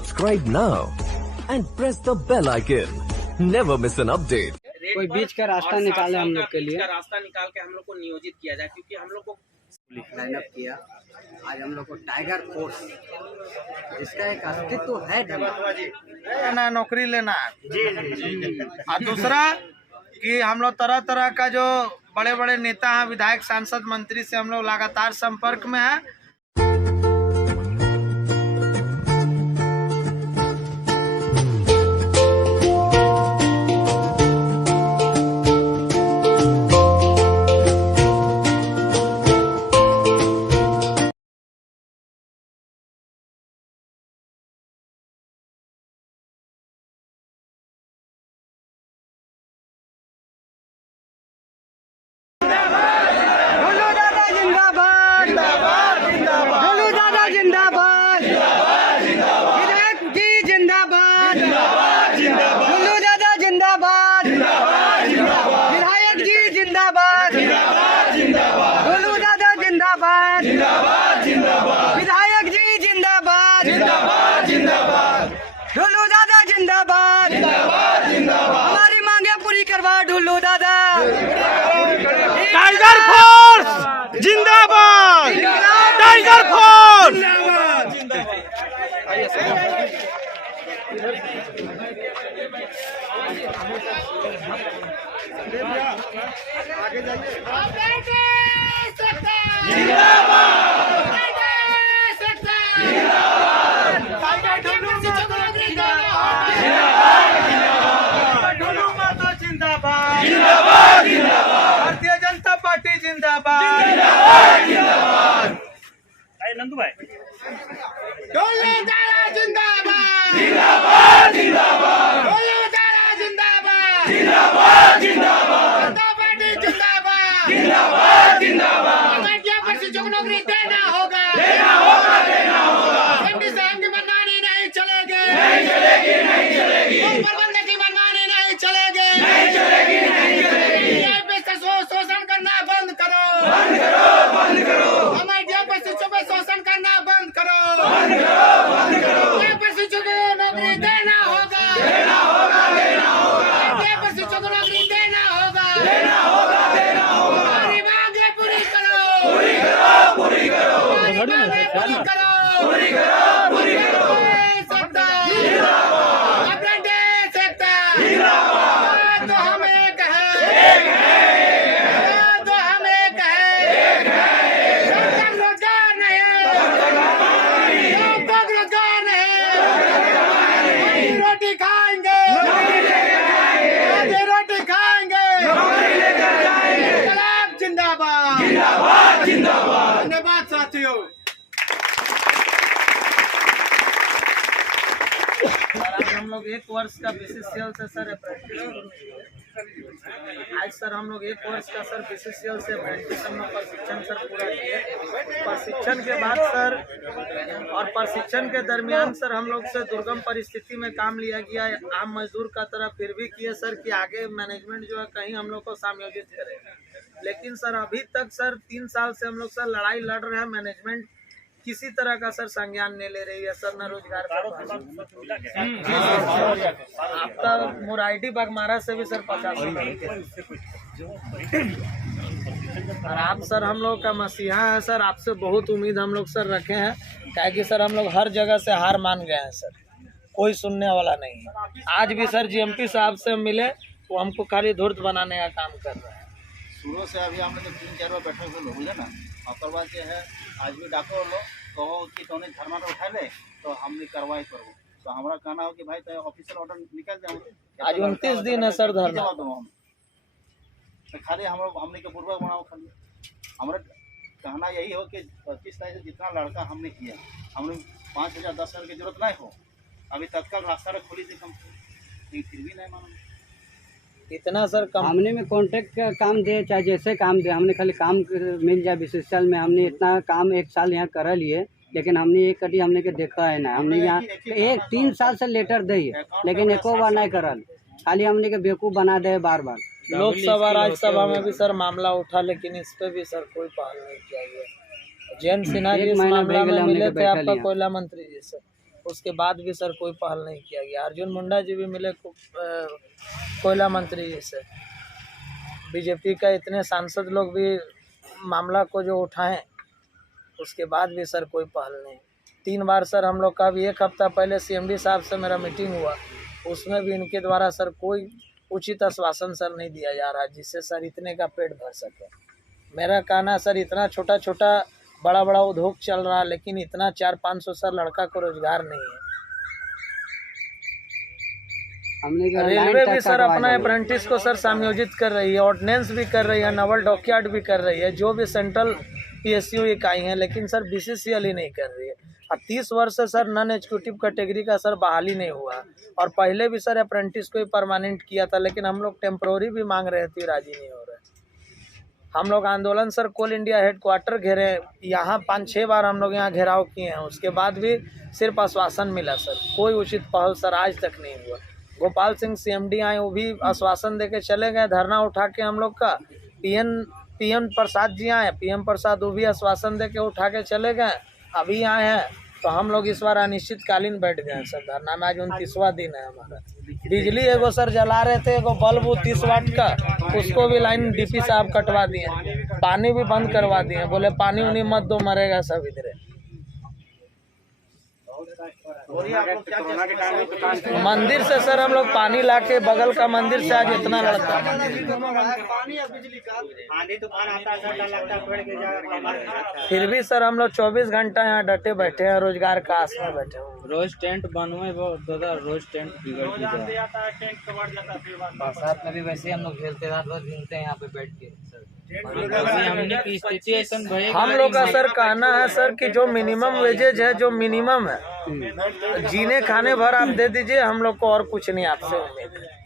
Subscribe now and press the bell icon. Never miss an update. कोई बीच का रास्ता निकाले हम लोग के लिए, रास्ता निकाल के हम लोग को नियोजित किया जाए, क्योंकि हम लोग को लाइनअप किया। आज हम लोग को टाइगर फोर्स जिसका एक अस्तित्व है ना नौकरी लेना है जी। और दूसरा कि हम लोग तरह तरह का जो बड़े बड़े नेता हैं, विधायक, सांसद, मंत्री से हम लोग लगातार संपर्क में हैं। विधायक जी जिंदाबाद, ढुल्लू दादा जिंदाबाद, हमारी मांगे पूरी करवा ढुल्लू दादा। टाइगर फोर्स जिंदाबाद, tiger force. Bharatiya Janata party जिंदाबाद, नंदू भाई ढोलू दादा जिंदाबाद, जिंदाबाद जिंदाबाद, ढोलू दादा जिंदाबाद, जिंदाबाद जिंदाबाद, जनता पार्टी जिंदाबाद, जिंदाबाद जिंदाबाद। पर शिक्षक नौकरी देना होगा, देना होगा, देना होगा। एमडी साहब की मनमानी नहीं चलेगी, नहीं चलेगी, नहीं चलेगी। प्रबंधक की मनमानी नहीं चलेगी, नहीं चलेगी, नहीं चलेगी। शोषण करना बंद करो, बंद करो, बंद करो। हमारे पर शिक्षकों पे शोषण करना बंद करो, बंद करो, बंद करो। पर शिक्षकों को नौकरी देना होगा, देना होगा, देना होगा। पर शिक्षकों को नौकरी देना होगा, देना होगा, देना होगा। हमारी मांगे पूरी करो, पूरी करो, पूरी करो। हमारी मांगे पूरी करो, पूरी करो, पूरी करो। सकता जिंदाबाद, अप्रेंटिस सकता जिंदाबाद। तो हम एक है, एक है। तो हम एक है, एक है। सरकार रोजगार नहीं, लोग रोजगार नहीं। रोटी खाएंगे, आधी रोटी खाएंगे, इंकलाब जिंदाबाद, जिंदाबाद जिंदाबाद। धन्यवाद साथियों। आज हम लोग 1 वर्ष का बीसीसीएल से सर आज सर हम लोग 1 वर्ष का सर बीसीसीएल से अप्रेंटिस हम लोग प्रशिक्षण सर पूरा किए। प्रशिक्षण के बाद सर और प्रशिक्षण के दरमियान सर हम लोग से दुर्गम परिस्थिति में काम लिया गया, आम मजदूर का तरह फिर भी किए सर कि आगे मैनेजमेंट जो है कहीं हम लोग को समायोजित करे। लेकिन सर अभी तक सर 3 साल से हम लोग सर लड़ाई लड़ रहे हैं, मैनेजमेंट किसी तरह का सर संज्ञान नहीं ले रही है सर। न रोजगार आपका मुराइडी बागमारा से भी सर 50 और आप सर हम लोग का मसीहा है सर। आपसे बहुत उम्मीद हम लोग सर रखे हैं, क्या कि सर हम लोग हर जगह से हार मान गए हैं सर, कोई सुनने वाला नहीं है। आज भी सर जीएमपी साहब से मिले, वो हमको खाली धूर्त बनाने का काम कर रहे हैं। शुरू से अभी हमने तो 3-4 बार बैठे हुए लोग बुझे ना, और बाद जो है आज भी डाको लोग कहो कि तो धर्मा उठा ले तो हमने कार्रवाई करो। तो हमारा कहना हो कि भाई तो ऑफिशियल ऑर्डर निकल जाओ। आज 29 दिन है सर धरना। तो खाली हमने के पूर्वक बनाओ। खाली हमारा कहना यही हो कि 25 तारीख से जितना लड़का हमने किया, हमने 5,000 10,000 की जरूरत नहीं हो। अभी तत्काल रास्ता खुली थी कम, लेकिन फिर भी नहीं मानो। इतना सर हमने में कॉन्ट्रैक्ट का काम दे, चाहे जैसे काम दे, हमने खाली काम मिल जाए बीसीसीएल में। हमने इतना काम 1 साल यहाँ कर लिए, लेकिन हमने एक कटी हमने के देखा है ना। हमने यहाँ 3 साल से लेटर दी, लेकिन एको बार नहीं करल, खाली हमने के बेवकूफ़ बना दे बार बार। लोकसभा राज्यसभा में भी सर मामला उठा, लेकिन इस पे भी सर कोई पहल नहीं किया गया। जयंत सिन्हा जी इस मामला में मिले थे आपका कोयला मंत्री जी से, उसके बाद भी सर कोई पहल नहीं किया गया। अर्जुन मुंडा जी भी मिले कोयला मंत्री जी से, बीजेपी का इतने सांसद लोग भी मामला को जो उठाएं, उसके बाद भी सर कोई पहल नहीं। 3 बार सर हम लोग का भी 1 हफ्ता पहले CMD साहब से मेरा मीटिंग हुआ, उसमें भी इनके द्वारा सर कोई उचित आश्वासन सर नहीं दिया जा रहा जिससे सर इतने का पेट भर सके। मेरा कहना सर इतना छोटा छोटा बड़ा बड़ा उद्योग चल रहा, लेकिन इतना 400-500 सर लड़का को रोजगार नहीं है। रेलवे भी सर अपना अप्रेंटिस को सर समायोजित कर रही है, ऑर्डिनेंस भी कर रही है, नवल डॉकयार्ड भी कर रही है, जो भी सेंट्रल PSU इकाई है, लेकिन सर BCCL ही नहीं कर रही है। और 30 वर्ष से सर नॉन एग्जीक्यूटिव कैटेगरी का सर बहाली नहीं हुआ, और पहले भी सर अप्रेंटिस को ही परमानेंट किया था, लेकिन हम लोग टेम्प्रोरी भी मांग रहे थे, राजी नहीं हो रहे। हम लोग आंदोलन सर कोल इंडिया हेडक्वार्टर घेरे, यहाँ 5-6 बार हम लोग यहाँ घेराव किए हैं, उसके बाद भी सिर्फ आश्वासन मिला सर, कोई उचित पहल सर आज तक नहीं हुआ। गोपाल सिंह CMD आए, वो भी आश्वासन देके चले गए, धरना उठा के हम लोग का। PM प्रसाद जी आए, PM प्रसाद वो भी आश्वासन देके उठा के चले गए, अभी आए हैं। तो हम लोग इस बार अनिश्चितकालीन बैठ गए सर धरना में, आज 29वां दिन है हमारा। बिजली एगो सर जला रहे थे, एगो बल्ब 30 वाट का, उसको भी लाइन DP साहब कटवा दिए, पानी भी बंद करवा दिए, बोले पानी उनी मत दो, मरेगा सब इधर। मंदिर से सर हम लोग पानी लाके बगल का मंदिर से आज इतना लड़का, फिर भी सर हम लोग 24 घंटा यहाँ डटे बैठे हैं, रोजगार का आस में बैठे हैं। रोज टेंट बनवाए दादा, रोज टेंट बिगड़ बरसात में भी वैसे हम लोग खेलते, रात भर घूमते हैं यहाँ पे बैठ के। हमने की स्थिति ऐसा हम लोग का सर कहना है सर कि जो मिनिमम वेजेज है, जो मिनिमम है, जीने खाने भर आप दे दीजिए, हम लोग को और कुछ नहीं आपसे उम्मीद है।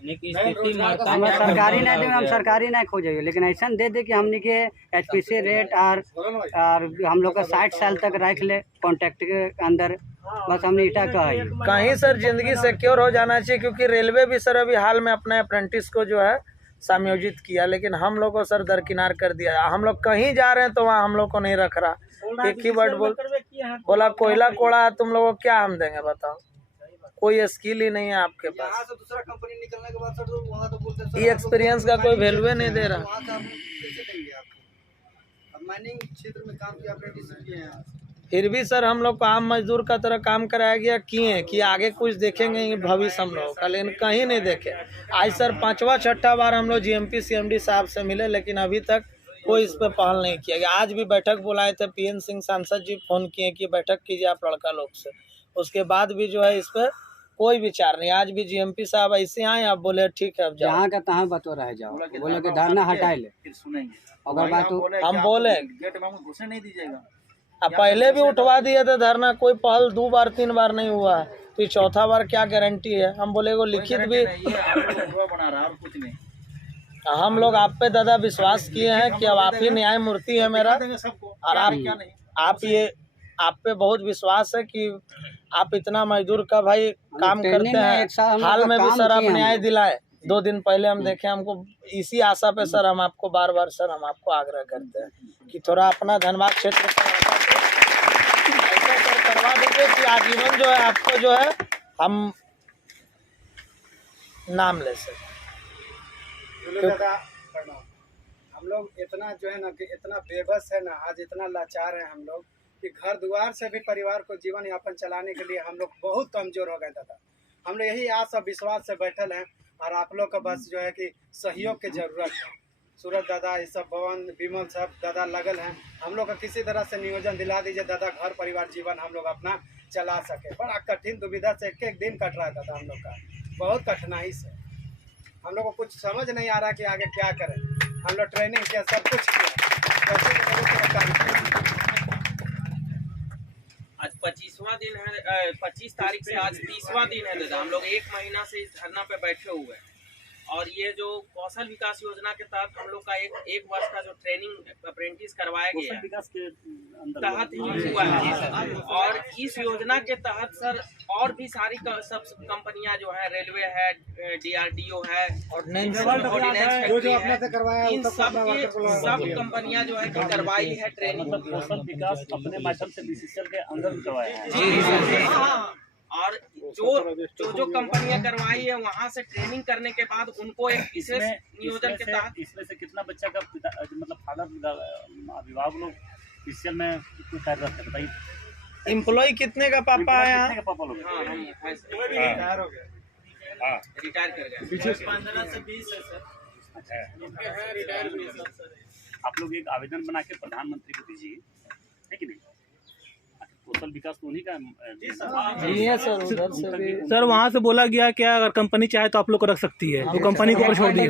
सरकारी नहीं दे, हम सरकारी नहीं खोजेंगे, लेकिन ऐसा दे दे कि हमने के HPC रेट और हम लोग का 60 साल तक रख ले कॉन्ट्रैक्ट के अंदर, बस हमने इटा कहा है। कहीं सर जिंदगी सिक्योर हो जाना चाहिए, क्योंकि रेलवे भी सर अभी हाल में अपने अप्रेंटिस को जो है समायोजित किया, लेकिन हम लोग को सर दरकिनार कर दिया। हम लोग कहीं जा रहे हैं तो वहाँ हम लोग को नहीं रख रहा। एक ही वर्ड बोला कोयला कोड़ा तुम लोगों को क्या हम देंगे बताओ, कोई स्किल ही नहीं है आपके पास, दूसरा कंपनी निकलने के बाद सर तो वहाँ तो बोलते ये एक्सपीरियंस का कोई वैल्यू नहीं दे रहा। माइनिंग क्षेत्र में काम किया, अप्रेंटिस किए हैं, फिर भी सर हम लोग को आम मजदूर का तरह काम कराया गया, किए कि आगे कुछ देखेंगे भविष्य हम लोग का, लेकिन कहीं नहीं देखे। आज सर 5वां-6ठा बार हम लोग GMP CMD साहब से मिले, लेकिन अभी तक कोई इस पर पहल नहीं किया गया। आज भी बैठक बुलाए थे, PN सिंह सांसद जी फोन किए कि बैठक कीजिए आप लड़का लोग से, उसके बाद भी जो है इस पर कोई विचार नहीं। आज भी GMP साहब ऐसे आए, आप बोले ठीक है अब जाओ, जहाँ का तहाँ बतवा रह जाओ, बोले कि धरना हटाए ले, फिर सुनेंगे। अगर बात हम बोले गेट में घुसने नहीं दीजिएगा। अब पहले भी उठवा दिए थे धरना, कोई पहल 2 बार 3 बार नहीं हुआ है, तो ये 4था बार क्या गारंटी है। हम बोले को लिखित भी बना रहा और कुछ नहीं। हम लोग आप पे दादा विश्वास किए हैं कि अब आप ही न्याय मूर्ति है मेरा, और आप पे बहुत विश्वास है कि आप इतना मजदूर का भाई काम करते हैं। हाल में भी सर आप न्याय दिलाए, 2 दिन पहले हम देखे, हमको इसी आशा पे सर हम आपको बार सर हम आपको आग्रह करते हैं कि थोड़ा अपना धनबाद क्षेत्र ऐसा सर करवा दीजिए कि आजीवन जो है आपको जो है हम नाम ले सकें। हम लोग इतना जो है ना कि इतना बेबस है ना, आज इतना लाचार है हम लोग कि घर द्वार से भी परिवार को जीवन यापन चलाने के लिए हम लोग बहुत कमजोर हो गए दादा। हम लोग यही आशा विश्वास से बैठल हैं, और आप लोग का बस जो है कि सहयोग की ज़रूरत है। सूरज दादा, ये सब भवन विमल सब दादा लगल हैं, हम लोग का किसी तरह से नियोजन दिला दीजिए दादा, घर परिवार जीवन हम लोग अपना चला सके। बड़ा कठिन दुविधा से एक दिन कट रहा है दादा हम लोग का, बहुत कठिनाई से। हम लोग को कुछ समझ नहीं आ रहा कि आगे क्या करें। हम लोग ट्रेनिंग किया, सब कुछ किया। आज 25वां दिन है, 25 तारीख से आज 30वां दिन है दादा। हम लोग 1 महीना से इस धरना पे बैठे हुए हैं, और ये जो कौशल विकास योजना के तहत हम लोग का एक वर्ष का जो ट्रेनिंग अप्रेंटिस करवाया गया है तहत ही हुआ है। और इस योजना के तहत सर और भी सारी सब कंपनियां जो है, रेलवे है, DRDO है, ऑर्डिनेंस इन सब कंपनियां जो है करवाई है ट्रेनिंग। कौशल विकास अपने माध्यम से BCCL के अंदर करवाया है। और जो कंपनियां करवाई है वहां से ट्रेनिंग करने के बाद उनको एक विशेष नियोजन के तहत इसमें से कितना बच्चा का मतलब फादर अभिभावक लोग बीसीसीएल में कार्यरत है बताइए। एम्प्लॉय कितने का पापा आया? कितने का पापा लोग? हाँ हम रिटायर हो गया। हाँ रिटायर कर गए। 15 से 20 है सर। आप लोग एक आवेदन बना के प्रधानमंत्री को दीजिए, है कि नहीं? कौशल विकास तो उन्हीं का नहीं है सर, उधर से भी सर वहाँ से बोला गया क्या अगर कंपनी चाहे तो आप लोग को रख सकती है, तो कंपनी को ऊपर छोड़ दी है।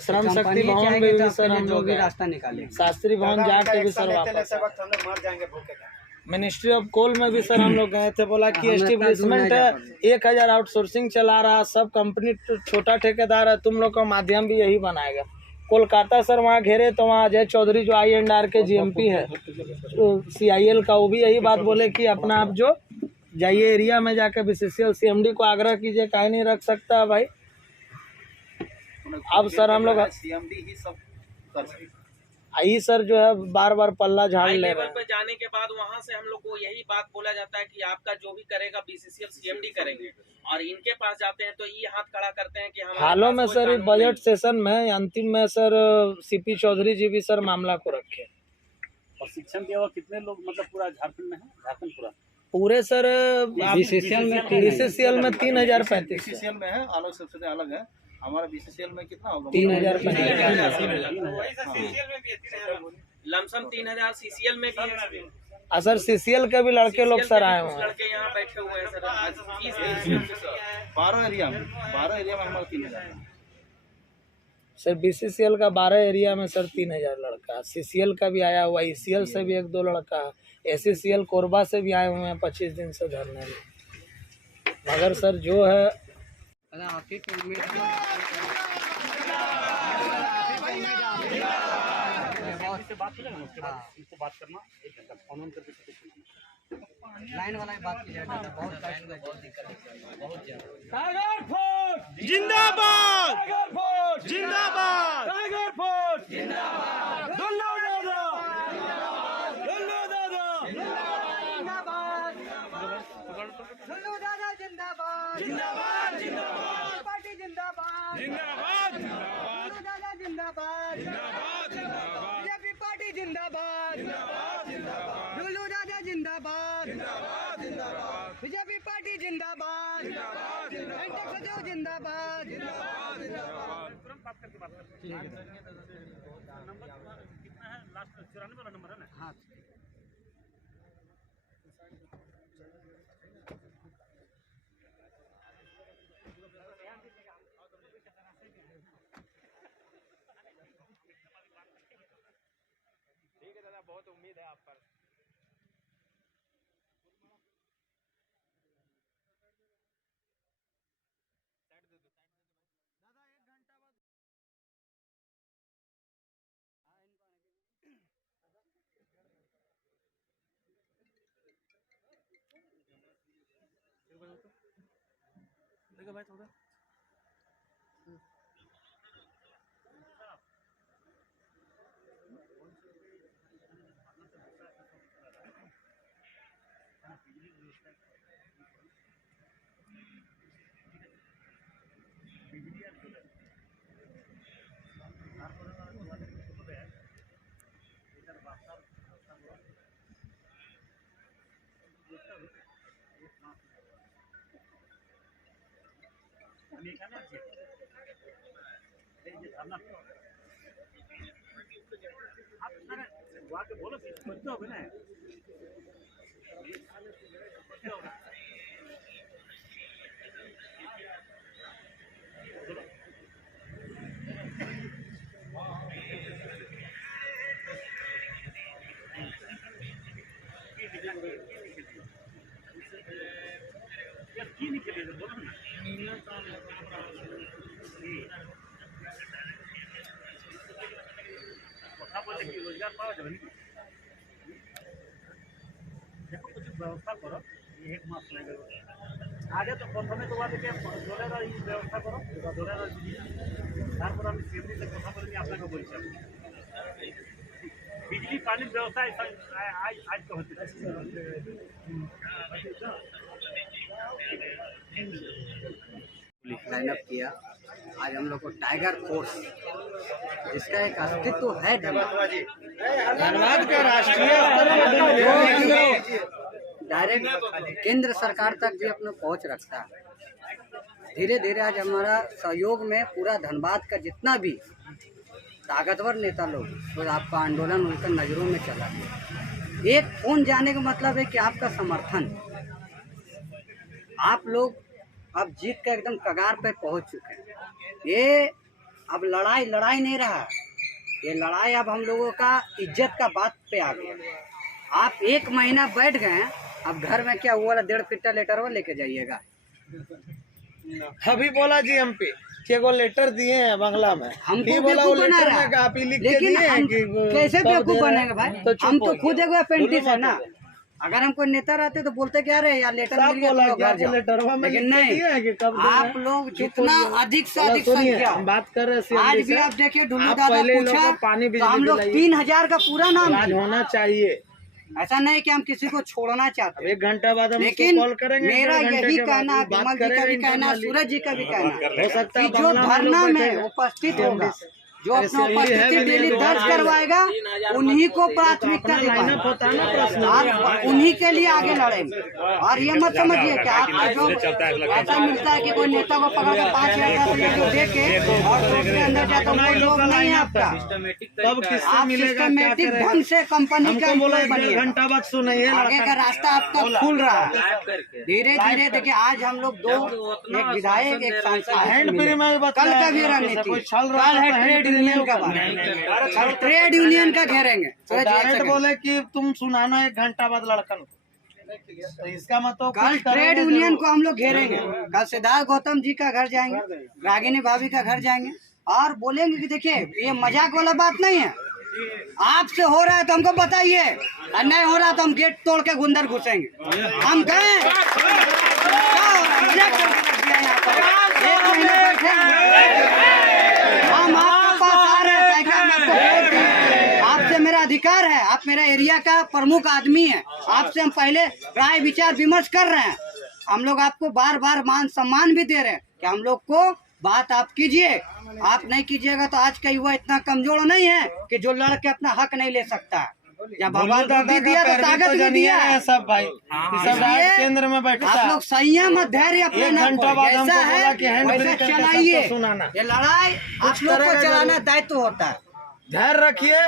श्रम शक्ति भवन में भी सर हम लोग रास्ता निकाले, शास्त्री भवन जाके भी सर वापस वक्त हम लोग मर जाएंगे भूखे का। मिनिस्ट्री ऑफ कोल में भी सर हम लोग गए थे, बोला कि एस्टेब्लिशमेंट है, 1000 आउटसोर्सिंग चला रहा, सब कंपनी छोटा ठेकेदार है, तुम लोग का माध्यम भी यही बनाएगा। कोलकाता सर वहाँ घेरे तो वहाँ अजय चौधरी जो I&R के GMP है तो CIL का, वो भी यही बात बोले कि अपना आप जो जाइए एरिया में जाकर BCCL CMD को आग्रह कीजिए, काहे नहीं रख सकता भाई। अब सर हम लोग CMD ही सब कर सकते हैं। आई सर जो है बार बार पल्ला झाड़ हाई ले लेवल रहे हैं। पे जाने के बाद वहां से हम लोग को यही बात बोला जाता है कि आपका जो भी करेगा BCCL CMD करेंगे, और इनके पास जाते हैं तो ये हाथ खड़ा करते हैं कि हम हालों में सर बजट सेशन में अंतिम में सर CP चौधरी जी भी सर मामला को रखे। और शिक्षण दिया हुआ कितने लोग मतलब पूरा झारखंड में है? झारखंड पूरे सर BCCL में 3035 BCCL में है, अलग सबसे अलग है। हमारा BCCL में कितना होगा? 3035 लमसम 3000 CCL में भी है। सर CCL के भी लड़के लोग सर आए हुए हैं। लड़के यहाँ बैठे हुए हैं सर। आज 12 एरिया में हमारा 3000 सर BCCL का 12 एरिया में सर 3000 लड़का, CCL का भी आया हुआ, ECL से भी 1-2 लड़का, SCCL कोरबा से भी आए हुए हैं 25 दिन से धरने में। मगर सर जो है आपकी उम्मीद से बात करें ना, उसके बाद इसको बात करना 1 घंटा फोन ऑन करके लाइन वाला ही बात कीजिए, बहुत कष्ट में बहुत दिक्कत है, बहुत ज्यादा। टाइगर फोर्स जिंदाबाद, टाइगर फोर्स जिंदाबाद, टाइगर फोर्स जिंदाबाद, दुल्लू दादा जिंदाबाद, दुल्लू दादा जिंदाबाद, दुल्लू दादा जिंदाबाद, जिंदाबाद जिंदाबाद, पार्टी जिंदाबाद, जिंदाबाद दुल्लू दादा जिंदाबाद, जिंदाबाद, बीजेपी पार्टी जिंदाबाद, दुल्लू दादा जिंदाबाद, बीजेपी पार्टी जिंदाबाद, एंटेक सचिव जिंदाबाद, नंबर कितना है? लास्ट 94 वाला नंबर है ना? हाँ ठीक है दादा, बहुत उम्मीद है आप पर। देखो भाई थोड़ा बोलो करते हो ना रोजगार पाओ जब देखो कुछ व्यवस्था करो, 1 मास लगेगा आगे तो प्रथमे तो बात के जोड़ेर व्यवस्था करो, जोड़ेर তারপর আমি সেমনি से কথা বলে আপনাকে বলছি। बिजली पानी व्यवस्था आज तो होती है। साइन अप किया। आज हम लोग को टाइगर फोर्स, जिसका एक अस्तित्व है धनबाद का राष्ट्रीय डायरेक्ट केंद्र सरकार तक भी अपना पहुंच रखता है। धीरे धीरे आज हमारा सहयोग में पूरा धनबाद का जितना भी ताकतवर नेता लोग, तो आपका आंदोलन उनका नज़रों में चला गया। एक फोन जाने का मतलब है कि आपका समर्थन, आप लोग अब जीत का एकदम कगार पे पहुंच चुके हैं। ये अब लड़ाई नहीं रहा, ये लड़ाई अब हम लोगों का इज्जत का बात पे आ गया। आप 1 महीना बैठ गए, अब घर में क्या हुआ 1.5 फिट्टा लेटर वो लेके जाइएगा। अभी बोला जी एमपी कि वो लेटर दिए हैं बंगला में, हमको बोला वो बना लेटर रहा में आप ही लिख के लेकिन दिए हैं हम कि कैसे बेवकूफ बनेगा भाई? हम तो खुद एक अप्रेंटिस है ना। बोलो अगर हम कोई नेता रहते तो बोलते क्या रहे यार लेटर साहब मिल गया बोला तो कि घर आपको जाओ। लेटरवा में लेकिन लिख के नहीं, दिया है कि कब देना है। आप लोग जितना अधिक से चलो अधिक सुनिए, संख्या, हम बात कर रहे हैं आज CMD भी से। आप देखिए डुल्लू आप दादा पहले इन लोगों पूछा को पानी तो हम बिजली लोग दिलाइए। 3000 का पूरा नाम आज दिए। होना चाहिए। ऐसा नहीं कि हम किसी को छोड़ना चाहते, 1 घंटा बाद हम लेकिन कॉल करेंगे। मेरा 1.5 घंटे यही के बाद कहना, बात विमल जी का भी करेंगे कहना, internally। सूरज जी का भी कहना हो सकता है कि जो बंगला में धरना लोग में बैठेगा। उपस्थित होगा, जो अरे अपना CMD है उपस्थिति भी नहीं, डेली तो दर्ज आज करवाएगा उन्हीं को प्राथमिकता अपना लाइनअप होता है ना प्रश्न। और उन्हीं के लिए आगे लड़ेंगे। और ये मत समझिए कि आपको जो ऐसा मिलता है कि कोई नेता को पकड़ के 5,000 रुपया दे के और दूसरे अंदर जाता वो लोग नहीं है आपका। तब किससे आप मिलेगा, क्या सिस्टमेटिक करेगा? ढंग से कंपनी का हमको बोला एम्प्लॉय 1 बनिए। घंटा बाद सुनिए आगे का रास्ता आपका खुल रहा है धीरे धीरे। देखिए आज हम लोग 2, एक विधायक, एक सांसद हैंड फ्री में भी कल का भी रणनीति, कोई छल रहा कल है है तो ट्रेड हैंड यूनियन का बात, कल ट्रेड यूनियन का घेरेंगे। सूरज जी, एक डायरेक्ट सेकंड। बोले कि तुम सुनाना 1 घंटा बाद लड़कन को, तो इसका मतलब कल कुछ करेंगे ट्रेड यूनियन जरूर। को हम लोग घेरेंगे। कल सिद्धार्थ गौतम जी का घर जाएंगे, रागिनी भाभी का घर जाएंगे और बोलेंगे कि देखिए ये मजाक वाला बात नहीं है, आपसे हो रहा है तो हमको बताइए, और नहीं हो रहा तो हम गेट तोड़ के गुंदर घुसेंगे। हम गए हम आपके पास आ रहे हैं, क्या मैं आपको बोल दूं? आपसे मेरा अधिकार है, आप मेरा एरिया का प्रमुख आदमी है, आपसे हम पहले राय विचार विमर्श कर रहे हैं। हम लोग आपको बार बार मान सम्मान भी दे रहे हैं कि हम लोग को बात आप कीजिए। आप नहीं कीजिएगा तो आज का युवा इतना कमजोर नहीं है कि जो लड़के अपना हक नहीं ले सकता। जब बाबा दादा दिया तो ताकत भी दिया है सब भाई, ये सब इसलिए केंद्र में बैठता आप लोग संयम और धैर्य अपने 1 घंटा बाद हमको जैसा बोला कि है हैंड वैसा फ्री करके चलाइए। सबको सुनाना। ये लड़ाई आप लोग को चलाना दायित्व होता है। धैर्य रखिए,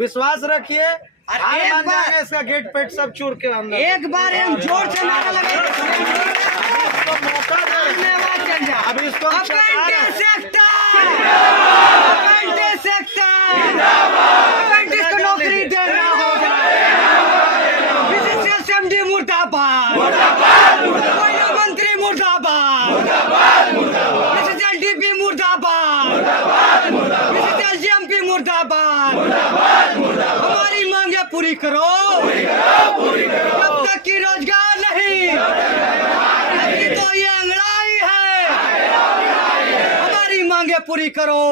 विश्वास रखिए, हार एक मान बार- जाएंगे, इसका गेट पेट सब चूर के अंदर। एक बार हम जोर से नारा लगाएंगे, इसको मौका दे। धन्यवाद चल जाए। अभी इसको हम चला रहे हैं। अप्रेंटिस को नौकरी देना होगा। विशेष एमडी मुर्दाबाद, कोयला मंत्री मुर्दाबाद, विशेष डीपी मुर्दाबाद, विशेष जीएमपी मुर्दाबाद। हमारी मांगे पूरी करो, जब तक की रोजगार नहीं, अभी तो ये अंगड़ाई है। हमारी मांगे पूरी करो,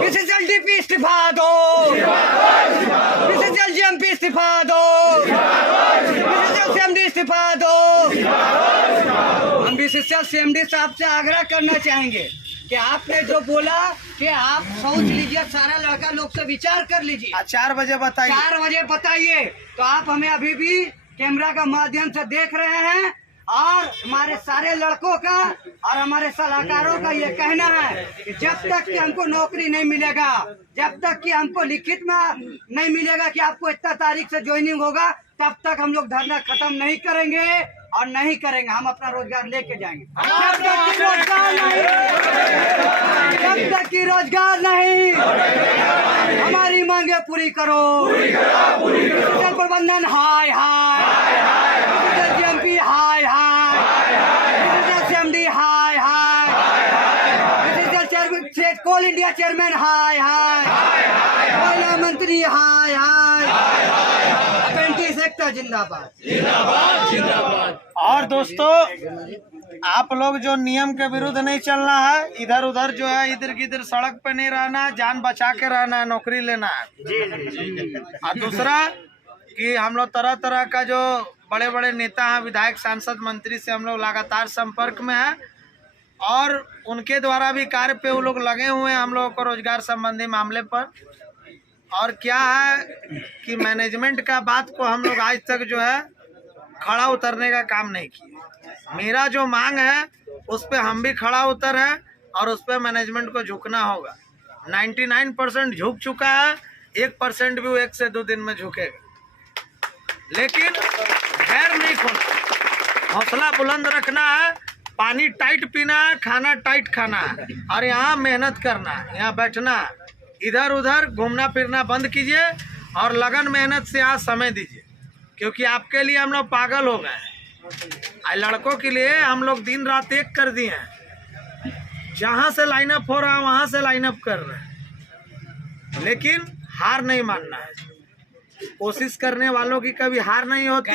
विशेष डीपी इस्तीफा दो, विशेष जीएमपी इस्तीफा दो, विशेष एमडी इस्तीफा दो। हम विशेष एमडी साहब से आग्रह करना चाहेंगे कि आपने जो बोला कि आप सोच लीजिए, सारा लड़का लोग से विचार कर लीजिए। 4 बजे बताइए। 4 बजे बताइए। तो आप हमें अभी भी कैमरा का माध्यम से देख रहे हैं और हमारे सारे लड़कों का और हमारे सलाहकारों का ये कहना है कि जब तक कि हमको नौकरी नहीं मिलेगा, जब तक कि हमको लिखित में नहीं मिलेगा कि आपको इतना तारीख से ज्वाइनिंग होगा, तब तक हम लोग धरना खत्म नहीं करेंगे और नहीं करेंगे। हम अपना रोजगार लेके जाएंगे। जब तक कि रोजगार नहीं, जब तक कि रोजगार नहीं, हमारी मांगे पूरी करो। डिजिटल प्रबंधन हाय हाय, डिजिटल जीएमपी हाय हाय, डिजिटल सीएमडी हाय हाय, डिजिटल चेयरमैन कोल इंडिया चेयरमैन हाय हाय, कोयला मंत्री हाय हाय, अप्रेंटिस सेक्टर जिंदाबाद। और दोस्तों, आप लोग जो नियम के विरुद्ध नहीं चलना है, इधर उधर जो है इधर गिधर सड़क पे नहीं रहना, जान बचा के रहना है, नौकरी लेना है। और दूसरा कि हम लोग तरह तरह का जो बड़े बड़े नेता हैं, विधायक, सांसद, मंत्री से हम लोग लगातार संपर्क में हैं और उनके द्वारा भी कार्य पे वो लोग लगे हुए हैं हम लोगों को रोजगार संबंधी मामले पर। और क्या है कि मैनेजमेंट का बात को हम लोग आज तक जो है खड़ा उतरने का काम नहीं किया। मेरा जो मांग है उस पर हम भी खड़ा उतर है और उस पर मैनेजमेंट को झुकना होगा। 99% झुक चुका है, 1% भी वो 1 से 2 दिन में झुकेगा। लेकिन खैर नहीं खोना, हौसला बुलंद रखना है, पानी टाइट पीना है, खाना टाइट खाना है और यहाँ मेहनत करना है, यहाँ बैठना है। इधर उधर घूमना फिरना बंद कीजिए और लगन मेहनत से यहाँ समय दीजिए, क्योंकि आपके लिए हम लोग पागल हो गए हैं। लड़कों के लिए हम लोग दिन रात एक कर दिए हैं, जहाँ से लाइन अप हो रहा है वहाँ से लाइन अप कर रहे हैं। लेकिन हार नहीं मानना है, कोशिश करने वालों की कभी हार नहीं होती।